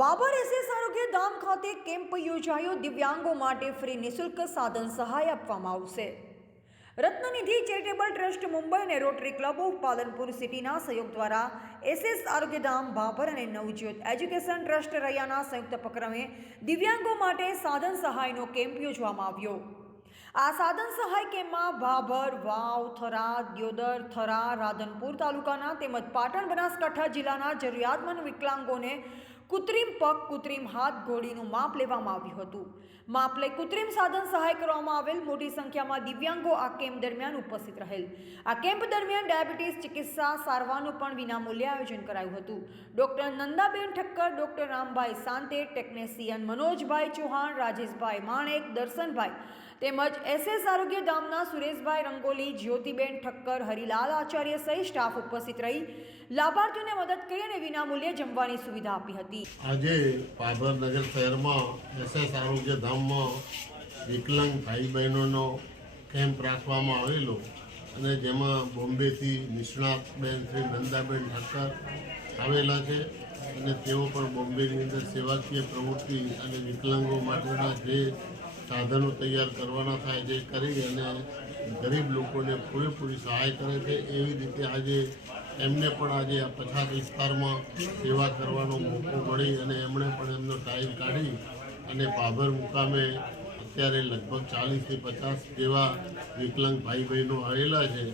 Babur SS આરોગ્ય ધામ ખાતે camp યોજાયો. દિવ્યાંગો માટે ફ્રી નિઃશુલ્ક સાધન સહાય આપવામાં આવશે. રત્નનિધિ ચેરિટેબલ ટ્રસ્ટ મુંબઈ અને રોટરી ક્લબ ઓફ પાલનપુર સિટીના સહયોગ દ્વારા એસએસ આરોગ્યધામ બાબર અને નવજ્યોત એજ્યુકેશન ટ્રસ્ટ રૈયાના સંયુક્ત ઉપક્રમે દિવ્યાંગો માટે સાધન સહાયનો કેમ્પ યોજવામાં આવ્યો. આ સાધન સહાય કેમ્પમાં ભાભર વાવ, થરા, દ્યોદર, થરા, રાધનપુર તાલુકાના તેમજ પાટણ બનાસકાંઠા જિલ્લાના જરૂરિયાતમંદ વિકલાંગોને કૃત્રિમ પગ, કૃત્રિમ હાથ ઘોડીનું માપ લેવામાં આવ્યું હતું. માપ લઈ કૃત્રિમ સાધન સહાય કરવામાં આવેલ મોટી સંખ્યામાં દિવ્યાંગો આ કેમ્પ દરમિયાન ઉપસ્થિત રહેલ. આ કેમ્પ દરમિયાન ડાયાબિટીસ ચિકિત્સા સારવારનું પણ વિનામૂલ્યે આયોજન કરાયું હતું. Doctor Nandaben Thakkar, doctor Rambhai Sante technician Manojbhai Chauhan, Rajeshbhai Manek, Darshanbhai તેમજ એસએસ આરોગ્ય ધામના સુરેશભાઈ રંગોલી, જ્યોતિબેન ઠક્કર, હરિલાલ આચાર્ય સહિત સ્ટાફ ઉપસ્થિત રહી લાભાર્થીઓને મદદ કરી અને વિનામૂલ્યે જમવાની સુવિધા આપી હતી. આજે પાભરનગર શહેરમાં એસએસ આરોગ્ય ધામમાં વિકલાંગ ભાઈ બહેનોનો કેમ્પ રાખવામાં આવેલો અને જેમાં બોમ્બેથી નિષ્ણાત બેન શ્રી નંદાબેન ઠક્કર આવેલા છે અને તેઓ પણ બોમ્બેની અંદર સેવાકીય પ્રવૃત્તિ અને વિકલાંગો માટેના જે સાધનો તૈયાર કરવાના થાય જે કરી અને ગરીબ લોકોને પૂરેપૂરી સહાય કરે છે. એવી રીતે આજે એમને પણ આજે આ પછાત વિસ્તારમાં સેવા કરવાનો મોકો મળી અને એમણે પણ એમનો ટાઈમ કાઢી અને પાભર મુકામે અત્યારે લગભગ ચાલીસથી પચાસ જેવા વિકલાંગ ભાઈ બહેનો આવેલા છે.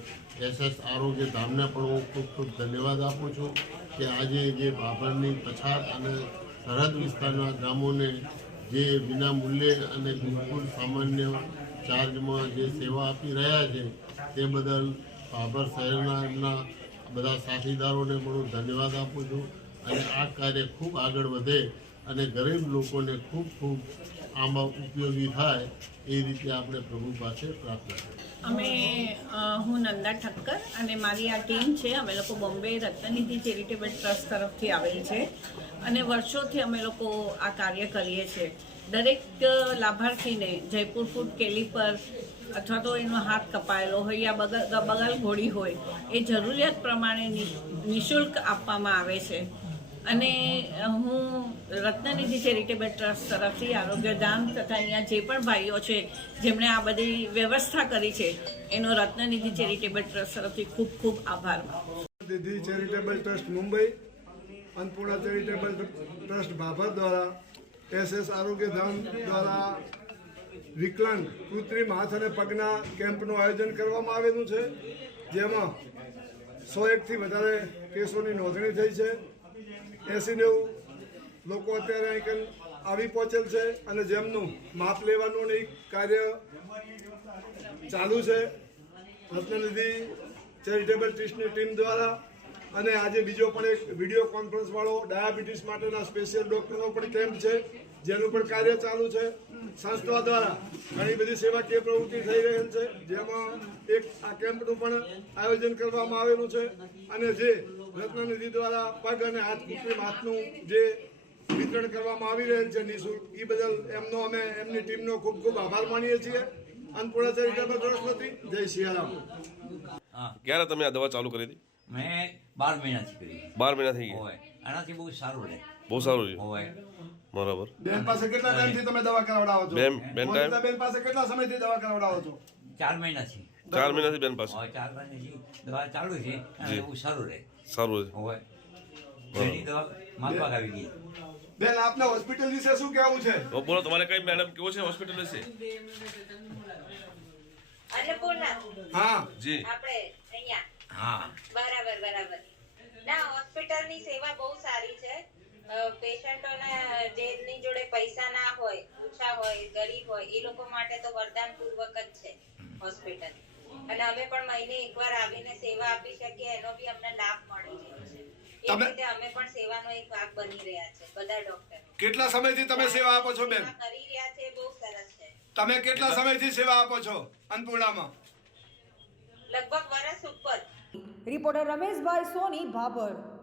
એસએસ આરોગ્ય ધામને પણ હું ખૂબ ખૂબ ધન્યવાદ આપું છું કે આજે જે બાબરની પછાત અને સરહદ વિસ્તારના ગામોને જે વિના મૂલ્યે અને બિલકુલ સામાન્ય ચાર્જમાં જે સેવા આપી રહ્યા છે, તે બદલ ભાભર શહેરના એમના બધા સાથીદારોને પણ હું ધન્યવાદ આપું છું. અને આ કાર્ય ખૂબ આગળ વધે અને ગરીબ લોકોને ખૂબ ખૂબ આમાં ઉપયોગી થાય એ રીતે આપણે પ્રભુ પાસે પ્રાર્થના કરીએ. અમે હું નંદા ઠક્કર અને મારી આ ટીમ છે, અમે લોકો બોમ્બે રત્નનિધિ ચેરિટેબલ ટ્રસ્ટ તરફથી આવેલ છે અને વર્ષોથી અમે લોકો આ કાર્ય કરીએ છીએ. દરેક લાભાર્થીને જયપુર ફૂડ કેલી પર અથવા તો એનો હાથ કપાયેલો હોય યા બગલ બગલ ઘોડી હોય, એ જરૂરિયાત પ્રમાણે નિઃશુલ્ક આપવામાં આવે છે. અને હું રત્નનિધિ ચેરિટેબલ ટ્રસ્ટ તરફથી આરોગ્યધામ તથા અહીંયા જે પણ ભાઈઓ છે, જેમણે આ બધી વ્યવસ્થા કરી છે, એનો રત્નનિધિ ચેરિટેબલ ટ્રસ્ટ તરફથી ખૂબ ખૂબ આભાર માનું charitable trust Mumbai, Annapurna charitable trust Bhabhar દ્વારા, એસએસ આરોગ્યધામ દ્વારા વિકલાંગ કૃત્રિમ હાથ અને પગના કેમ્પનું આયોજન કરવામાં આવેલું છે, જેમાં સો એકથી વધારે કેસોની નોંધણી થઈ છે. એસી નેવું લોકો અત્યારે અહીં આવી પહોંચેલ છે અને જેમનું માપ લેવાનું ને કાર્ય ચાલુ છે. રત્નનિધિ ચેરિટેબલ ટ્રસ્ટની ટીમ દ્વારા અને આજે બીજો પણ એક વીડિયો કોન્ફરન્સ વાળો ડાયાબિટીસ માટેના સ્પેશિયલ ડોક્ટરનો પણ કેમ્પ છે. જેનું પણ કાર્ય ચાલુ છે. સંસ્થા દ્વારા ઘણી બધી સેવાકીય પ્રવૃત્તિ થઈ રહેલ છે. જેમાં એક આ કેમ્પનું પણ આયોજન કરવામાં આવેલું છે. અને જે રત્નનિધિ દ્વારા પગ અને હાથ કૃત્રિમ હાથનું જે વિતરણ કરવામાં આવી રહેલ છે નિઃશુલ્ક એ બદલ એમનો અમે એમની ટીમનો ખૂબ ખૂબ આભાર માનીએ છીએ. અન્નપૂર્ણા ચરિત્રમાં ટ્રસ્ટ વતી જય સિયારામ ક્યારે તમે આ દવા ચાલુ કરી હતી? મેં બાર મહિનાથી કરી. બાર મહિના થઈ ગયા આનાથી બહુ સારું રહે. બહુ સારું છે હોય. બરાબર. બેન પાસે કેટલા ટાઈમથી તમે દવા કરાવડાવો છો? બેન- બેન ટાઈમ? બેન પાસે કેટલા સમયથી દવા કરાવડાવો છો? ચાર મહિનાથી ચાર મહિનાથી બેન પાસે. હોય ચાર મહિનાથી દવા ચાલુ છે અને બહુ સારું રહે. સારું છે હોય દવા માફક આવી ગઈ. બેન આપને હોસ્પિટલ વિશે શું કહેવું છે? તો બોલો તમારે કઈ મેડમ કેવો છે હોસ્પિટલ વિશે? હા. જી. આપણે અહીંયા. હા. બરાબર બરાબર. ના હોસ્પિટલની સેવા બહુ સારી છે. પેશન્ટોને જેની જોડે પૈસા ના હોય ઓછા હોય ગરીબ હોય એ લોકો માટે તો વરદાન પૂર્વક જ છે હોસ્પિટલ. અને અમે પણ મહિને એકવાર આવીને સેવા આપી શકીએ એનો બી અમને લાભ મળી રહ્યો છે. એ રીતે અમે પણ સેવાનો એક ભાગ બની રહ્યા છે બધા ડોક્ટર. કેટલા સમયથી તમે સેવા આપો છો બેન કરી રહ્યા છે બહુ સરસ છે. તમે કેટલા સમયથી સેવા આપો છો અન્નપૂર્ણામાં? લગભગ વર્ષ ઉપર. રિપોર્ટર રમેશભાઈ સોની ભાભર.